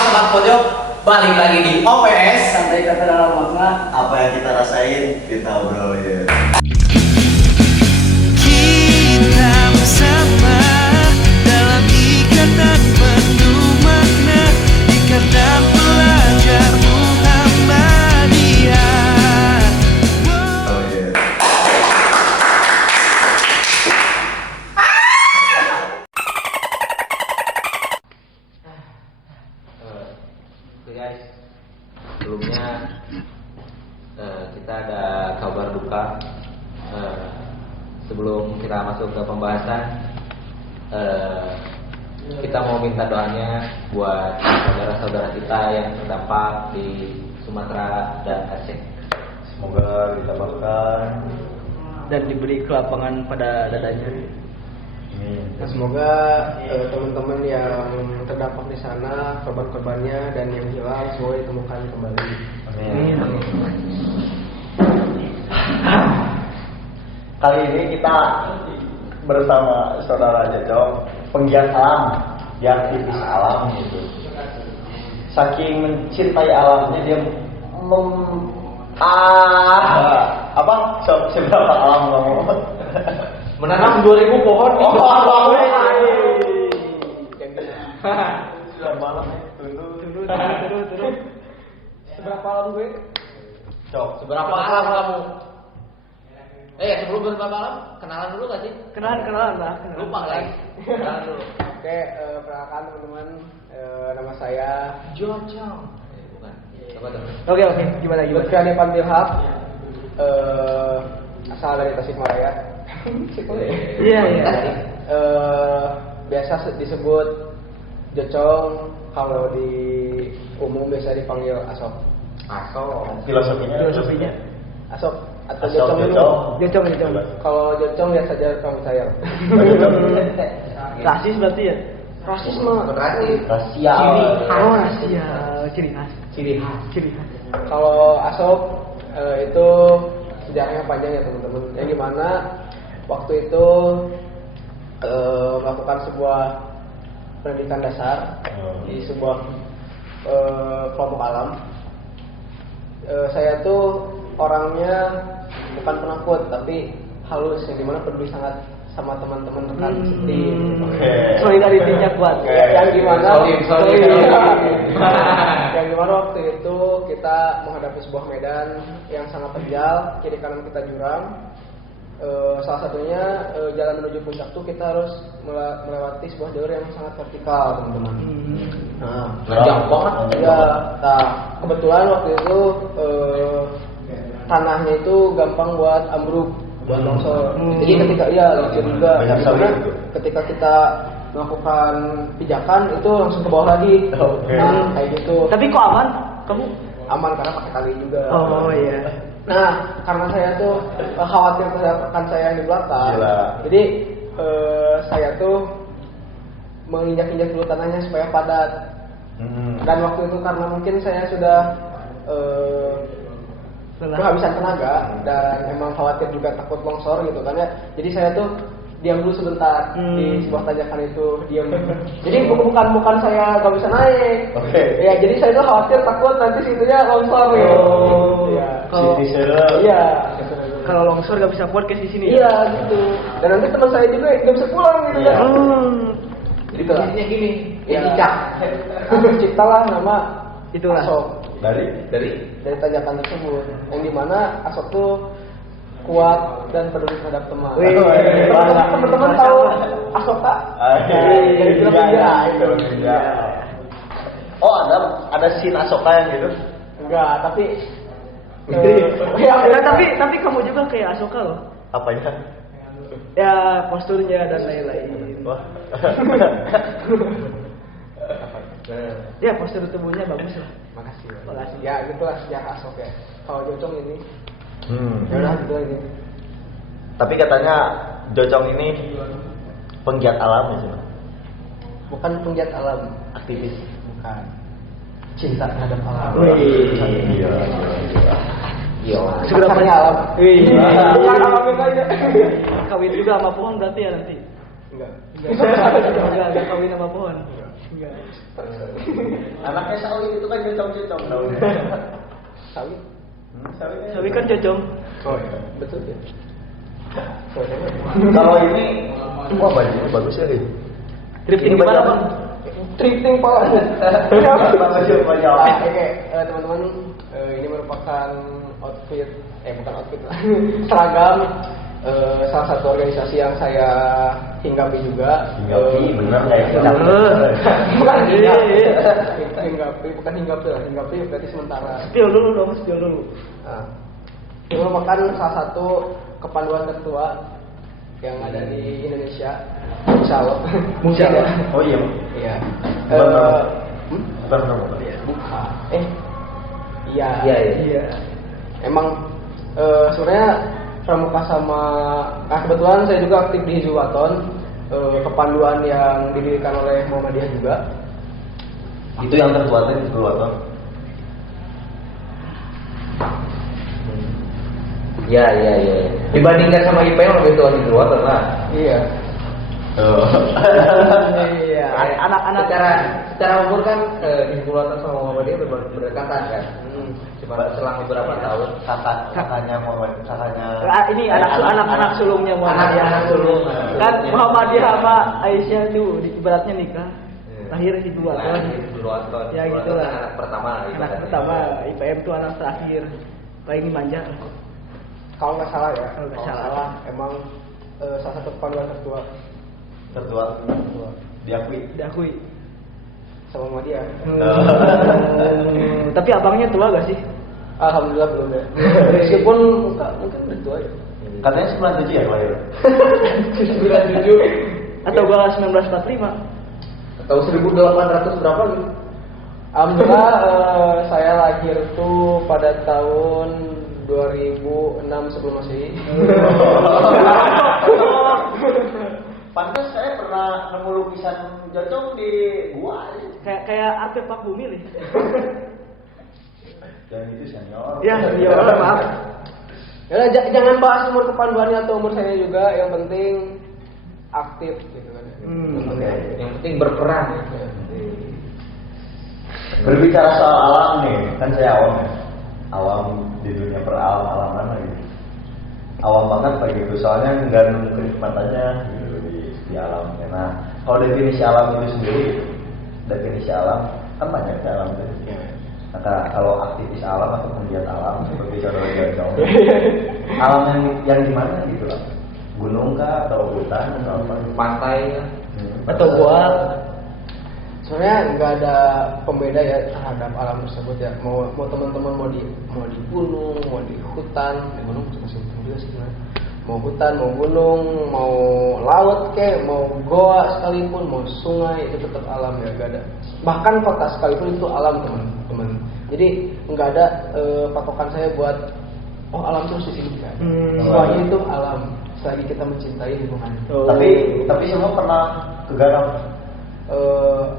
Sobat Pojok, balik lagi di OPS. Sampai kata dalam makna. Apa yang kita rasain, kita obrolin. Kita bersama dalam ikatan penuh makna, ikatan pelajar Muhammadiyah. Oh iya. Oke guys, sebelumnya kita ada kabar duka. Sebelum kita masuk ke pembahasan, kita mau minta doanya buat saudara-saudara kita yang terdampak di Sumatera dan Aceh. Semoga ditabarkan. Dan diberi kelapangan pada dadanya. Amin. Nah, semoga teman-teman yang terdampak di sana, korban-korbannya dan yang hilang semoga ditemukan kembali. Amin. Kali ini kita bersama saudara Jejong, penggiat alam, yang aktivis alam gitu. Saking mencintai alamnya dia seberapa alam kamu? Menanam 2000 pohon. Sudah malam turun. Seberapa alam gue? Cok, Seberapa alam kamu? Sebelum berapa alam, kenalan dulu gak sih? Kenalan lah. Lupa lagi. Kenalan dulu. Oke, perkenalkan teman-teman, nama saya Jojong. Bukan. Apa tuh? Oke, gimana? Lutfiani Pandilhaq, asal dari Tasikmalaya. Iya. Biasa disebut Jocong, kalau di umum biasa dipanggil Asok. Filosofinya. Asok atau Asok, Jocong. Jocong. Kalau Jocong lihat saja rambut saya. Rasis berarti ya? Rasis mah. Rasial. Ciri khas. Kalau Asok itu sejarahnya panjang ya teman-teman. Yang dimana waktu itu melakukan sebuah pendidikan dasar di sebuah kelompok alam. Saya tuh orangnya bukan penakut tapi halus, yang dimana peduli sangat sama teman-teman rekan setim. Solidaritinya kuat. Yang gimana? Solid. Yang gimana waktu itu kita menghadapi sebuah medan yang sangat terjal, kiri kanan kita jurang. Salah satunya jalan menuju puncak tuh kita harus melewati sebuah jalur yang sangat vertikal, teman-teman. Jauh banget. Ya, nah kebetulan waktu itu tanahnya itu gampang buat ambruk, buat longsor. Jadi ketika licin juga. Banyak Karena salju gitu. ketika kita melakukan pijakan itu langsung ke bawah lagi. Oke. Nah, kayak gitu. Tapi kok aman? Kamu? Aman karena pakai tali juga. Oh iya. Nah, karena saya tuh khawatir terhadap rekan saya yang di belakang. Gila. Jadi saya tuh menginjak-injak dulu tanahnya supaya padat. Dan waktu itu karena mungkin saya sudah kehabisan tenaga dan emang khawatir juga takut longsor gitu kan ya. Jadi saya tuh diam dulu sebentar di sebuah tanjakan itu, diam. Jadi bukan saya gak bisa naik. Oke. Ya, jadi saya tuh khawatir takut nanti situnya longsor gitu. Iya. Iya. Kalau longsor gak bisa podcast di sini. Iya gitu. Dan nanti teman saya juga gak bisa pulang gitu kan. Jadi posisinya gini. Ya. Cicak. Ciptalah nama Itulah. Asok Dari dari tanjakan tersebut. Yang dimana Asok tuh kuat dan peduli terhadap teman. Teman-teman tahu Asok tak? Dari film India. Oh, ada scene Asoka yang gitu. Enggak, tapi Tapi kamu juga kayak Asoka loh. Apanya? Ya posturnya dan lain-lain. Wah. Ya postur tubuhnya bagus lah. makasih. Makasih. Ya gitulah sejarah Asok ya. Kalau Jocong ini ya Ya udah gitu lagi. Tapi katanya Jocong ini penggiat alam ya, sih? Bukan penggiat alam, Aktivis. bukan. Cinta terhadap alam. Iya. Sebenarnya alam. Bukan alam itu aja. Kawin juga sama pohon berarti ya nanti. Enggak. Enggak kawin sama pohon. Enggak. Anaknya Sawi itu kan cocok daunnya. Sawi. Sawi kan cocok. Oh iya, betul ya. Kalau ini, wah bajunya bagus ya nih. Drifting Ini gimana baju bang? Drifting pala. Baju Oke, teman-teman, ini merupakan outfit, bukan outfit lah, seragam salah satu organisasi yang saya hinggapi juga. Hinggapi, bener kayak kita. Bukan hinggapi, bukan hinggapi lah, hinggapi berarti sementara. Spill dulu dong, spill dulu. Nah, ini merupakan salah satu kepanduan tertua yang ada di Indonesia. Insya Allah. Insya Allah. Oh iya. Iya. Bukan. Bukan. Iya. Iya. Emang sebenarnya pramuka sama kebetulan saya juga aktif di Hizbul kepanduan yang didirikan oleh Muhammadiyah juga. Itu yang terkuat di Hizbul Waton. Ya. Dibandingkan sama IPM lebih tua di luar lah. Iya. Iya. Anak-anak secara umur kan di Hizbul sama Muhammadiyah berdekatan kan. Cuma selang beberapa tahun. Kakaknya Muhammad, Ini anak sulungnya Muhammadiyah. Anak sulung. Kan Muhammadiyah sama Aisyah itu ibaratnya nikah. Lahir di dua tahun. Ya gitu lah. Anak pertama. Anak pertama, IPM itu anak terakhir. Paling dimanja. Kalau nggak salah ya. Kalau nggak salah. Emang salah satu kepanduan tertua diakui. sama Muhammadiyah. Tapi abangnya tua gak sih? Alhamdulillah belum ya. Meskipun mungkin udah tua ya. Katanya 97 ya lahir. 97 Atau gua 1945? Atau 1800 berapa gitu? Alhamdulillah saya lahir tuh pada tahun 2006 sebelum Masehi. Pantas saya pernah nemu lukisan Jocong di gua. Kayak Artep Pak Bumi nih. Dan itu senior. Ya, maaf. Ya, jangan bahas umur kepanduannya atau umur saya juga, yang penting aktif gitu kan. Yang penting berperan. Berbicara soal alam nih, kan saya awam ya. Awam di dunia peralam-alaman lagi. Awam banget begitu, soalnya nggak nemu kenikmatannya gitu di alam. Nah, kalau definisi alam itu sendiri, definisi alam kan banyak ya alam itu. Maka kalau aktivis alam atau penggiat alam seperti saudara Jocong, alam yang gimana gitu lah? Gunung kah atau hutan atau apa? Pantai Atau gua. Sebenarnya nggak ada pembeda ya terhadap alam tersebut ya. Mau teman-teman mau di gunung, mau di hutan, di gunung masih juga sebenarnya. Mau hutan, mau gunung, mau laut kek, mau goa sekalipun, mau sungai, itu tetap alam ya, gak ada. Bahkan kota sekalipun itu alam teman-teman. Jadi nggak ada patokan saya buat alam terus di sini kan. Semuanya itu alam selagi kita mencintai lingkungan. Tapi semua pernah kegarap.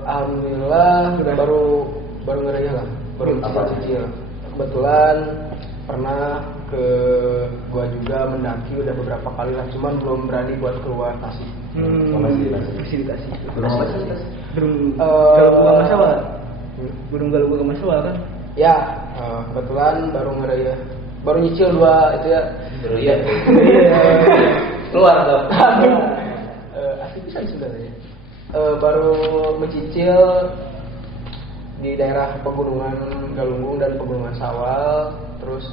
Alhamdulillah baru ngerenya lah, baru cicil. Kebetulan pernah ke gua juga mendaki udah beberapa kali lah, cuman belum berani buat keluar Tasik. Fasilitasi. Belum Galunggu Masawa. Gunung Galunggu Masawa kan? Ya, kebetulan baru ngerenya, baru nyicil dua itu ya. Iya. Keluar dong. Asli bisa sebenarnya. Baru mencicil di daerah pegunungan Galunggung dan pegunungan Sawal. Terus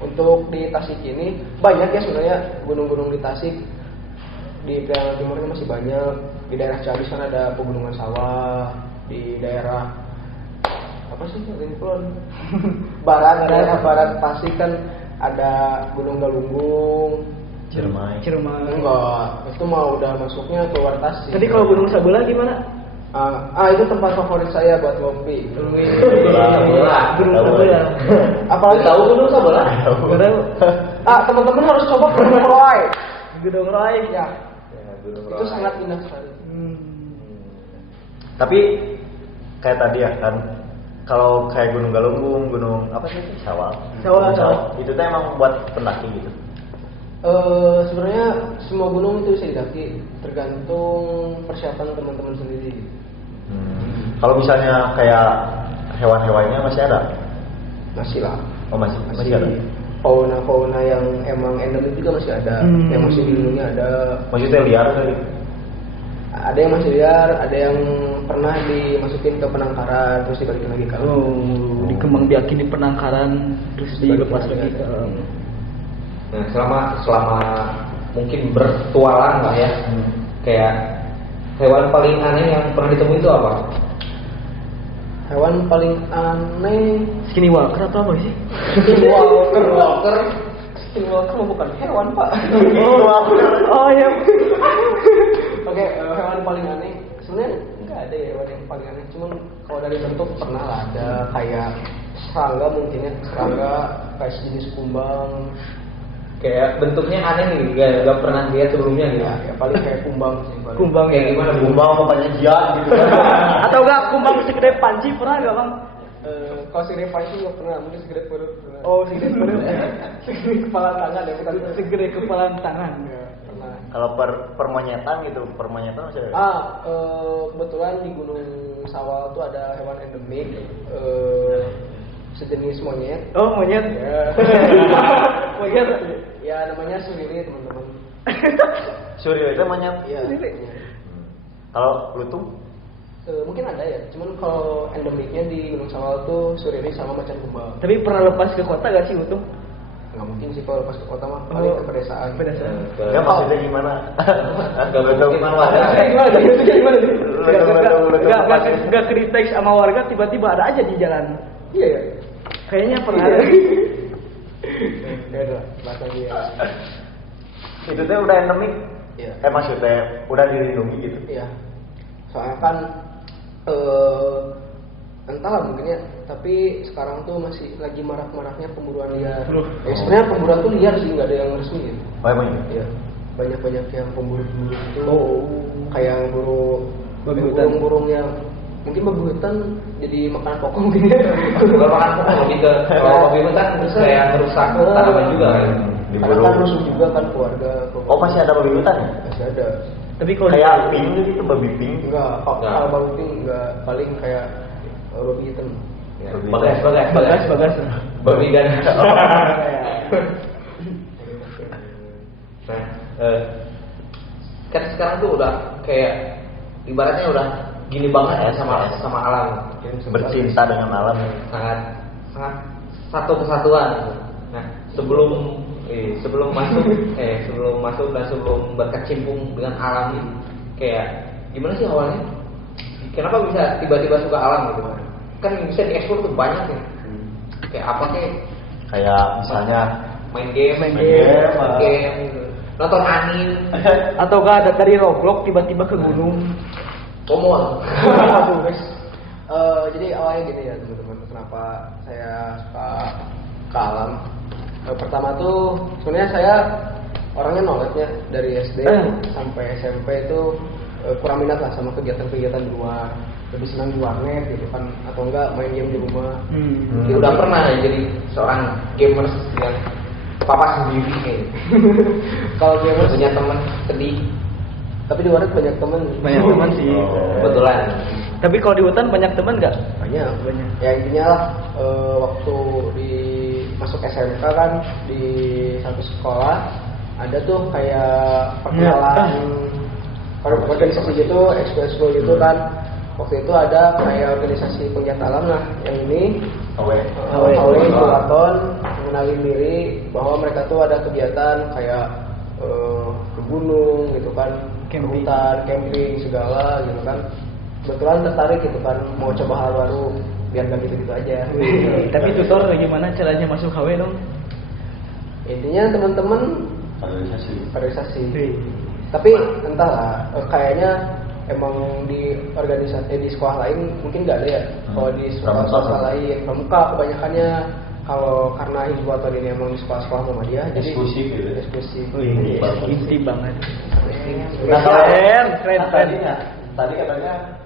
untuk di Tasik ini banyak ya sebenarnya gunung-gunung di Tasik. Di Priangan Timurnya masih banyak. Di daerah Ciamis kan ada pegunungan Sawal. Di daerah apa sih daerah barat Tasik kan ada Gunung Galunggung. Ciremai. Enggak, itu mah udah masuknya keluar Tasik. Tadi kalau Gunung Sabula gimana? Itu tempat favorit saya buat ngopi. Gunung Sabula. Apalagi Tahu Gunung Sabula? Gak tahu. Teman-teman harus coba Gunung Roy. Gunung Roy. Ya. Itu sangat indah sekali. Tapi kayak tadi ya kan, kalau kayak Gunung Galunggung, gunung apa sih itu? Sawal. Itu tuh emang buat pendaki gitu. Sebenarnya semua gunung itu bisa didaki, tergantung persiapan teman-teman sendiri. Kalau misalnya kayak hewan-hewannya masih ada? Masih lah. Oh masih ada. Fauna yang emang endemik juga masih ada, yang masih dilindungi ada. Maksudnya liar kali? Ada yang masih liar, ada yang pernah dimasukin ke penangkaran terus dibalikin lagi ke alam. Dikembangbiakin di penangkaran terus dilepas lagi ke alam. Nah, selama mungkin bertualang lah ya. Kayak hewan paling aneh yang pernah ditemui itu apa? Hewan paling aneh Skinwalker atau apa sih? Skinwalker bukan hewan, Pak. Oh iya. Oke, hewan paling aneh sebenarnya nggak ada ya hewan yang paling aneh. Cuman kalau dari bentuk pernah lah ada kayak serangga mungkin ya, serangga kayak jenis kumbang. Kayak bentuknya aneh nih, gak pernah lihat sebelumnya gitu. Ya paling kayak kumbang sih. Paling. Kumbang Kayak gimana? Kumbang mukanya jiat gitu. Atau enggak kumbang segede panci pernah enggak, Bang? Kalau segede panci nggak pernah, mungkin segede perut pernah. Oh, segede perut. Segede kepala tangan ya, bukan Segede kepala tangan. pernah. Kalau permonyetan gitu, permonyetan masih ada. Kebetulan di Gunung Sawal tuh ada hewan endemik sejenis monyet. Oh, monyet. Ya. Monyet. Ya namanya surili teman-teman. Surili itu monyet. Iya. Kalau lutung? Mungkin ada ya. Cuman kalau endemiknya di Gunung Sawal tuh surili sama macan kumbang. Tapi pernah lepas ke kota gak sih Utung? Nggak mungkin sih kalau lepas ke kota mah, paling ke pedesaan. Pedesaan. Ya maksudnya gimana? Gak betul gimana? Gak ke-detect sama warga, tiba-tiba ada aja di jalan. Iya ya. Kayaknya pernah ada. Ya udah, bahasa dia. Itu teh udah endemik. Iya. Maksudnya udah dilindungi gitu. Iya. Soalnya kan entahlah mungkin ya, tapi sekarang tuh masih lagi marak-maraknya pemburuan liar. Sebenarnya pemburuan tuh liar sih, nggak ada yang resmi gitu. Oh emang ya? Iya. Banyak yang pemburu-pemburu itu. Kayak yang buru Babi hutan. burung-burung yang mungkin babi hutan jadi makanan pokok mungkin ya. Kalau makan pokok lebih ke kalau babi hutan kayak merusak tanaman juga kan. Karena kan rusuh juga kan keluarga. Oh masih ada babi hutan ya? Masih ada. Tapi kalau Kayak pink gitu, babi pink. Enggak, Enggak. kalau babi pink enggak, paling kayak babi hitam. bagas. Babi ganas. Nah, kan sekarang tuh udah kayak ibaratnya udah gini banget ya sama alam. Bercinta dengan alam. sangat satu kesatuan. Nah, sebelum masuk dan sebelum berkecimpung dengan alam ini, kayak gimana sih awalnya? Kenapa bisa tiba-tiba suka alam gitu? Kan bisa dieksplor tuh banyak ya. Kayak apa Kayak misalnya main game, gitu. Nonton anime, atau enggak ada dari Roblox tiba-tiba ke gunung. komol. Waduh, guys. Jadi awalnya gini ya teman-teman, kenapa saya suka ke alam? Pertama tuh sebenarnya saya orangnya knowledge-nya dari SD sampai SMP itu kurang minat lah sama kegiatan-kegiatan di luar. Lebih senang di warnet gitu kan, atau enggak main game di rumah. Ya udah pernah ya jadi seorang gamers yang papa sendiri nih. Kalau gamers Punya teman sedih. tapi di warnet banyak temen. Banyak teman sih. Kebetulan. Tapi kalau di hutan banyak teman nggak? Banyak. Ya intinya lah waktu masuk SMK kan di satu sekolah ada tuh kayak perkenalan organisasi gitu, ekskul gitu kan. Waktu itu ada kayak organisasi penggiat alam lah, yang ini AW Marathon mengenalin diri bahwa mereka tuh ada kegiatan kayak ke gunung gitu kan, ke hutan, camping segala gitu kan. Kebetulan tertarik gitu kan, mau coba hal baru biar gak gitu-gitu aja. Tapi tutor gimana caranya masuk HW dong? Intinya teman-teman organisasi. Tapi entahlah, kayaknya emang di organisasi di sekolah lain mungkin nggak ada ya. Kalau di sekolah lain pramuka kebanyakannya, kalau karena Hizbut-Tahrir ini emang di sekolah-sekolah Muhammadiyah jadi eksklusif gitu. Eksklusif. Inti banget. Nah, kalau Keren. Tadi katanya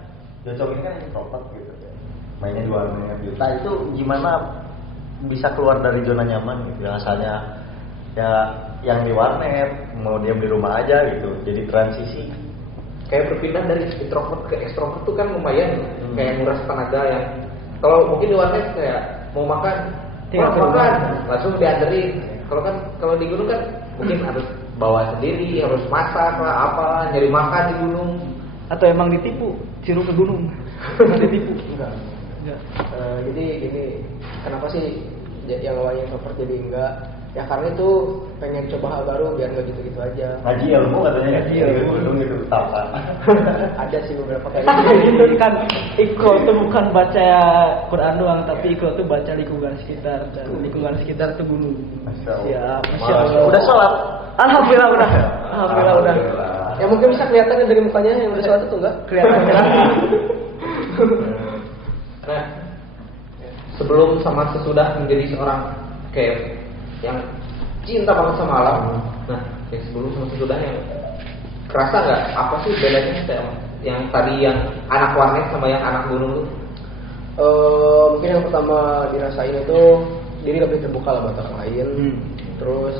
Jocok ini kan introvert gitu ya. Mainnya di warnet gitu. Nah itu gimana bisa keluar dari zona nyaman gitu? Asalnya ya yang di warnet mau diam di rumah aja gitu. Jadi transisi. kayak berpindah dari introvert ke ekstrovert tuh kan lumayan kayak nguras tenaga yang kalau mungkin di warnet kayak mau makan tinggal makan langsung dianterin. Kalau di gunung kan mungkin harus bawa sendiri, harus masak lah apalah, nyari makan di gunung. Atau emang ditipu Ciro ke gunung? Emang ditipu? Enggak. Enggak. Jadi gini, kenapa sih yang awalnya introvert jadi enggak? Ya karena itu pengen coba hal baru biar nggak gitu-gitu aja. Ngaji ilmu katanya Ngaji di ilmu. gunung itu tahu. Ada sih beberapa kayak Gitu kan Iqra tuh bukan baca Quran doang, tapi Iqra tuh baca lingkungan sekitar, dan lingkungan sekitar tuh gunung. Masya Allah. Siap, Masya Masya Allah. Allah. Udah sholat? Alhamdulillah udah. Alhamdulillah udah. Ya mungkin bisa kelihatan dari mukanya yang udah sholat itu enggak? Kelihatan kan? Nah, sebelum sama sesudah menjadi seorang kayak yang cinta banget sama alam. Nah, yang sebelum sama sesudah yang kerasa nggak apa sih bedanya yang tadi yang anak warnet sama yang anak gunung tuh? Mungkin yang pertama dirasain itu diri lebih terbuka lah buat orang lain. Terus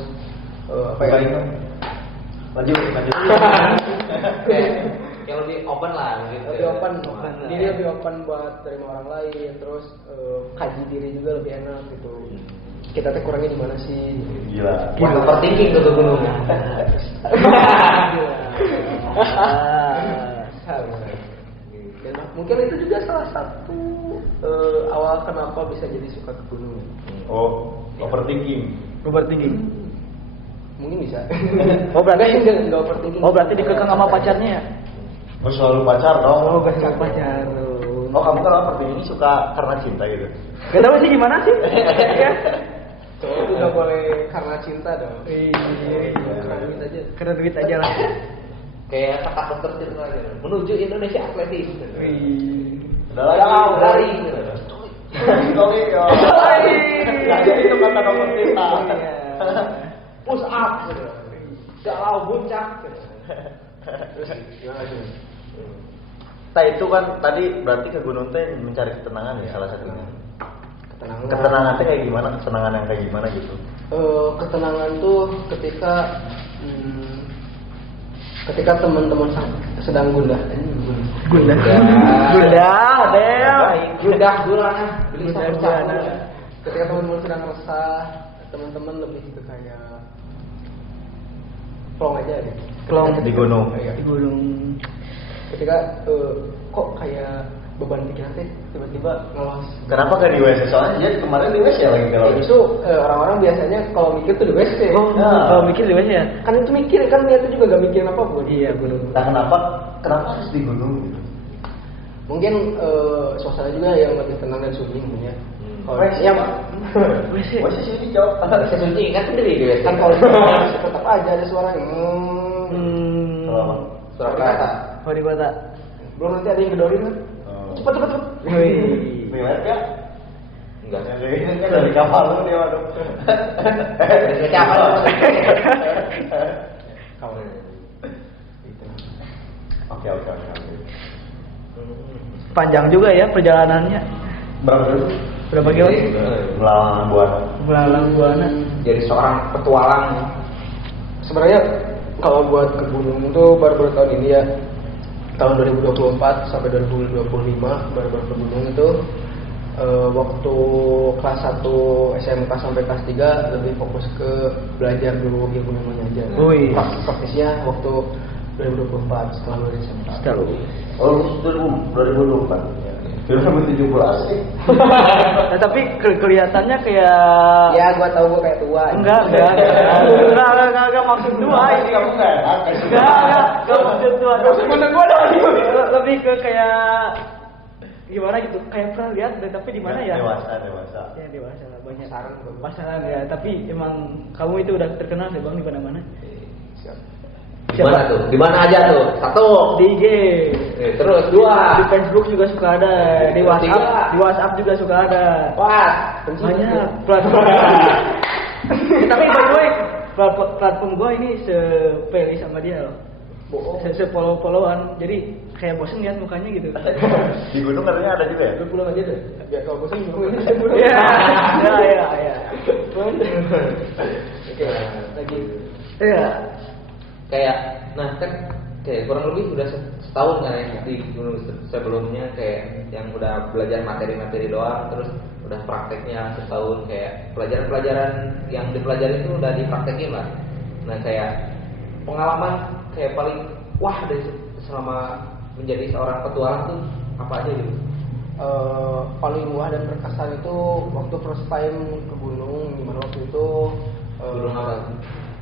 apa ya? Lanjut. Kayak yang lebih open lah gitu. Lebih open, lah. diri lebih open buat terima orang lain. Terus kaji diri juga lebih enak gitu. Kita teh kurangnya di mana sih? Gila. Wah, overthinking tuh ke gunung. Dan mungkin itu juga salah satu awal kenapa bisa jadi suka ke gunung. Oh, overthinking. Mungkin bisa. Oh, berarti enggak overthinking. Oh, berarti dikekang sama pacarnya ya? Oh, selalu pacar dong. Oh, pacar. Oh, kamu kan overthinking suka karena cinta gitu. Gak tahu sih gimana sih? Ya. Cowok itu nggak boleh karena cinta dong. Iya. Karena duit aja. Karena duit aja lah. Kayak kata dokter gitu aja. Menuju Indonesia atletis. Udah lari. Sorry, ya. Nah, jadi itu kata dokter cinta. Push up. Galau buncak. Terus gimana lagi? Nah, itu kan tadi berarti ke gunung teh mencari ketenangan ya salah satunya. Ketenangan teh kayak gimana? Ketenangan yang kayak gimana gitu? Ketenangan tuh ketika teman-teman sedang gundah. Gundah gulana. Beli campur. Ketika teman-teman sedang resah, teman-teman lebih ke kayak plong aja gitu. Plong di gunung. Iya. Di gunung. Ketika kok kayak beban pikiran teh tiba-tiba ngelos. Kenapa gak di WC? Soalnya dia kemarin di WC lagi kalau Itu orang-orang biasanya kalau mikir tuh di WC. Kalau mikir di WC ya? Kan itu mikir kan niatnya juga gak mikirin apapun. Iya, gunung. Nah, kenapa harus di gunung gitu? Mungkin suasana juga yang lebih tenang dan sunyi punya. WC yang WC sini jawab. Bisa sunyi kan sendiri gitu. kan kalau di WC tetap aja ada suaranya. Suara kata. Oh, di kota. Belum nanti ada yang gedorin kan? Cepet. Wih. Relate ya? Enggak. Ini kan dari kapal lu dia waduh. Dari kapal. Oke. Panjang juga ya perjalanannya. Berapa dulu? Berapa kilo? Melawan Buana. Melalang Buana. Jadi seorang petualang. Sebenarnya kalau buat ke gunung tuh baru tahun ini ya. Tahun 2024 sampai 2025 baru ke gunung itu waktu kelas 1 SMK sampai kelas 3 lebih fokus ke belajar dulu ilmu-ilmunya aja. Wih. Praktisnya waktu 2024 setelah lulus SMK. Oh, 2024. 2017 sih. Nah, tapi kelihatannya kayak Ya, gua tahu gua kayak tua. enggak maksud tua ini. Kamu enggak enak. Enggak maksud tua. Mana gua dah. Lebih ke kayak gimana gitu. Kayak pernah lihat tapi di mana ya? Dewasa. Ya dewasa lah banyak. Pasaran. Pasaran ya, tapi emang kamu itu udah terkenal deh Bang di mana-mana. Siap. Di mana tuh? Di mana aja tuh? 1. Di IG. Terus 2. Di Facebook juga suka ada, di Terus WhatsApp, 3. di WhatsApp juga suka ada. Wah, Banyak platform. Tapi by the way, platform gua ini sepeli sama dia loh. Se-follow-followan. Jadi kayak bosen lihat mukanya gitu. Di gunung katanya ada juga ya? Lu pulang aja deh. Ya kalau gua sih gunung ini saya pulang. Iya. Oke, lagi. Iya. kayak nah kan kayak kurang lebih udah setahun kan ya di gunung sebelumnya kayak yang udah belajar materi-materi doang, terus udah prakteknya setahun, kayak pelajaran-pelajaran yang dipelajari itu udah dipraktekin lah. Nah kayak pengalaman kayak paling wah dari selama menjadi seorang petualang tuh apa aja gitu? Paling wah dan berkesan itu waktu first time ke gunung, dimana waktu itu Gunung apa?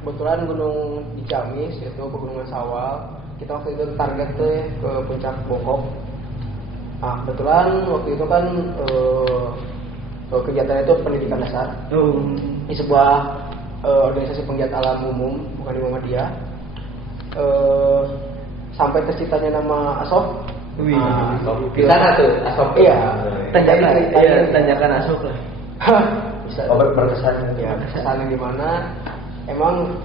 kebetulan gunung di Ciamis, yaitu Pegunungan Sawal. Kita waktu itu target tuh ke puncak Bokok. Nah kebetulan waktu itu kan kegiatan itu pendidikan dasar di sebuah organisasi penggiat alam umum, bukan di Muhammadiyah. Sampai terciptanya nama ASOP. Wih, Di sana tuh asop. Iya. tanjakan asok lah. Bisa. Berkesan. Ya, kesannya di mana emang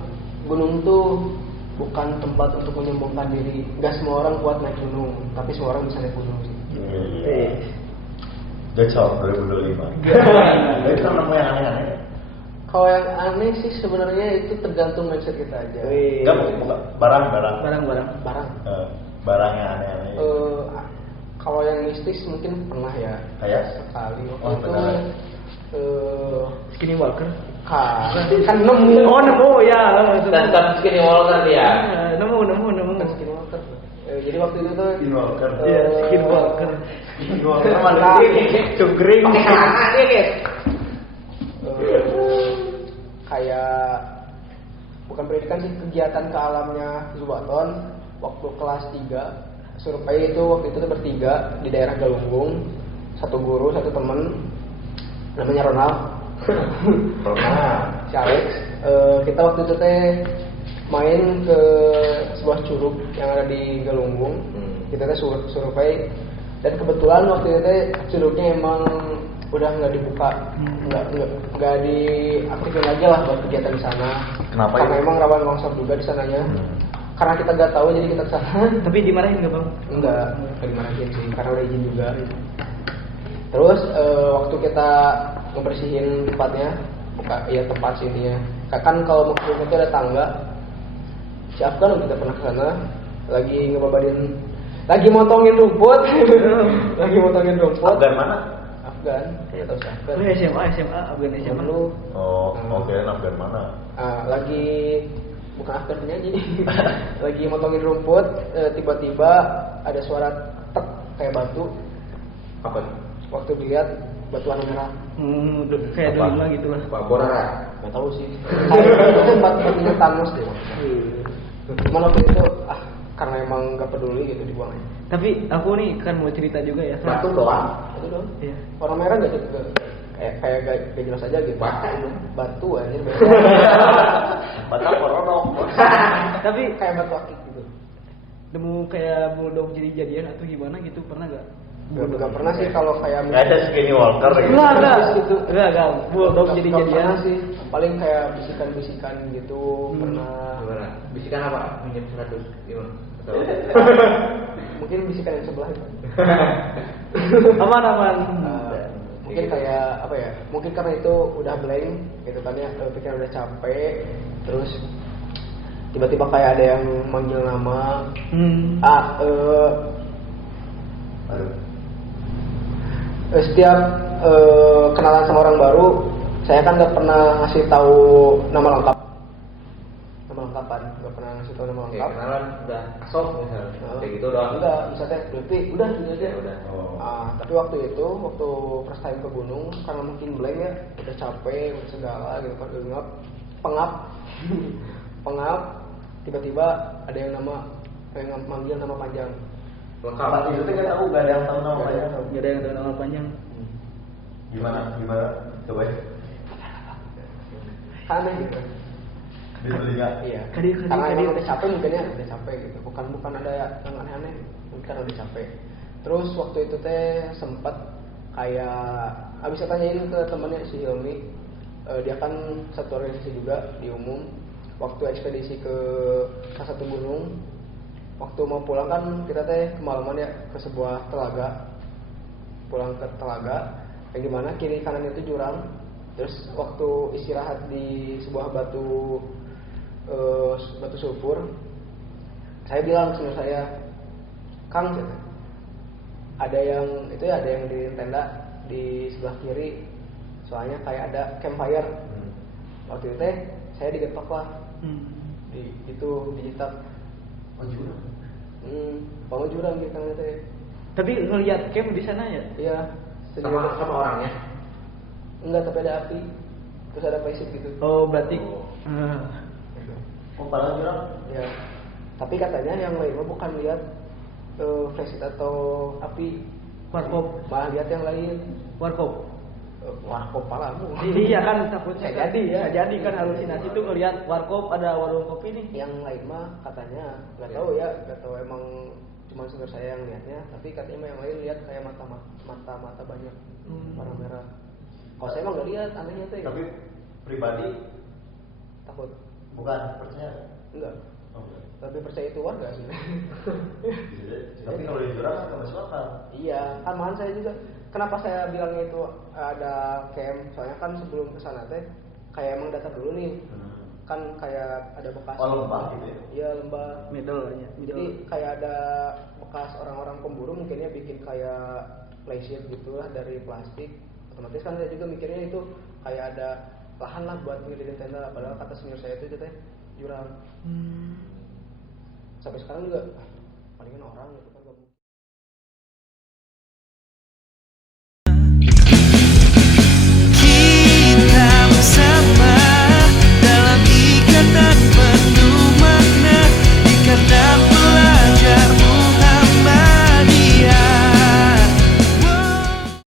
gunung tuh bukan tempat untuk menyombongkan diri. Gak semua orang kuat naik gunung, tapi semua orang bisa naik gunung sih. Iya. Jocok 2025. Itu kan nemu yang aneh-aneh. Kalau yang aneh sih sebenarnya itu tergantung mindset kita aja. Enggak, barang. Barang yang aneh-aneh. Kalau yang mistis mungkin pernah ya. Kayak? Sekali waktu Oh, itu. benar. Skinwalker. Kan nemu. Oh nemu ya. Dan skinny walker dia. Nemu. Bukan skinwalker. Jadi waktu itu tuh Skinwalker. Iya, skinwalker. Skinwalker mana? Cugring. Dia guys. Kayak bukan pendidikan sih, kegiatan ke alamnya Zubaton waktu kelas 3 survei itu. Waktu itu tuh bertiga di daerah Galunggung, satu guru, satu temen namanya Ronald. Si Alex. Kita waktu itu teh main ke sebuah curug yang ada di Galunggung. Kita teh survei, dan kebetulan waktu itu teh curugnya emang udah nggak dibuka, nggak diaktifin lagi lah buat kegiatan di sana. Kenapa Karena itu? emang rawan longsor juga di sananya. Karena kita nggak tahu jadi kita kesana. Tapi dimarahin nggak bang? Enggak dimarahin sih, karena udah izin juga. Terus waktu kita ngebersihin tempatnya, ya tempat sini ya. Kan kalau mau ke itu ada tangga. Si Afgan kita pernah ke sana, lagi motongin rumput. Afgan mana? Afgan, ya tahu si Afgan. Oh SMA, Afgan SMA. Dulu Oh, oke, Afgan mana? lagi bukan Afgan penyanyi. Lagi motongin rumput, tiba-tiba ada suara tek kayak batu. Apa? Waktu dilihat batu warna merah. Kayak Apa? dulu gitu lah. Pak Borara. Nggak tahu sih. Itu batunya Thanos deh. Cuman waktu itu karena emang nggak peduli gitu dibuang aja. Tapi aku nih kan mau cerita juga ya. Batu doang. Itu dong. Iya. Warna merah nggak kayak gak jelas aja gitu. Batu aja. Batak koronok. Tapi Kayak batu akik gitu. nemu kayak bulldog jadi-jadian atau gimana gitu pernah gak? Nggak pernah sih kalau kayak Nggak ada Skinwalker gitu. Enggak. Bulldog Nggak jadi-jadian pernah sih. Paling kayak bisikan-bisikan gitu pernah. Gimana? Bisikan apa? Minjem 100 gimana? Atau Mungkin bisikan yang sebelah itu. Aman. Mungkin kayak apa ya? Mungkin karena itu udah blank gitu kan ya, pikiran udah capek, terus tiba-tiba kayak ada yang manggil nama. Aduh. Setiap kenalan sama orang baru, saya kan nggak pernah ngasih tahu nama lengkapan, nggak pernah ngasih tahu nama Oke, lengkap. kenalan udah asok misalnya. Kayak gitu doang. Udah, bisa teh, berarti udah gitu aja. Ya udah. Oh. Tapi waktu itu, waktu first time ke gunung, karena mungkin blank ya, udah capek, udah segala gitu kan, udah pengap, tiba-tiba ada yang manggil nama panjang. Lengkap. Itu tuh nggak tahu, nggak ada yang tahu namanya. Gak ada yang tahu nama panjang. Gimana? Coba ya. Aneh gitu. Di telinga. Iya. Kadir. Karena emang udah capek mungkin ya, udah capek gitu. Bukan ada yang aneh-aneh, mungkin karena udah capek. Terus waktu itu teh sempat kayak abis tanyain ke temannya si Hilmi, dia kan satu organisasi juga di umum. Waktu ekspedisi ke salah satu gunung, waktu mau pulang kan kita teh kemalaman ya ke sebuah telaga. Pulang ke telaga, yang dimana kiri kanan itu jurang. Terus waktu istirahat di sebuah batu sulfur, saya bilang ke senior saya, Kang, ada yang itu ya, ada yang di tenda di sebelah kiri, soalnya kayak ada campfire. Waktu itu teh saya digetok lah, di itu dijitak. Oh jurang. Bangun jurang gitu kan teh. Tapi ngelihat camp di sana ya? Iya. Sama orangnya. Enggak, tapi ada api. Terus ada paisip gitu. Oh berarti. Oh padahal jurang. Ya. Tapi katanya yang lain mah bukan lihat flashlight atau api, Warkop. malah lihat yang lain. Warkop. Warkop palamu. Iya kan takutnya Bisa jadi ya. Bisa jadi kan halusinasi tuh ngelihat warkop ada warung kopi nih. Yang lain mah katanya nggak tahu ya, nggak tahu emang cuma senior saya yang lihatnya, tapi katanya mah yang lain lihat kayak mata banyak warna merah. Kalau saya emang nggak lihat, anehnya tuh. Tapi pribadi Takut. bukan percaya. Enggak. Oh, enggak. Tapi percaya itu warga sih. Bisa jadi. Tapi kalau di jurang kan nggak masuk akal. Iya, kan malahan saya juga. Kenapa saya bilangnya itu ada camp? Soalnya kan sebelum kesana teh kayak emang data dulu nih. Kan kayak ada bekas. Oh lembah gitu ya? Iya lembah. Middle aja. Jadi kayak ada bekas orang-orang pemburu mungkinnya bikin kayak playsheet gitulah dari plastik. Otomatis kan saya juga mikirnya itu kayak ada lahan lah buat ngirimin tenda. Padahal kata senior saya itu teh jurang. Sampai sekarang juga palingan orang gitu kan.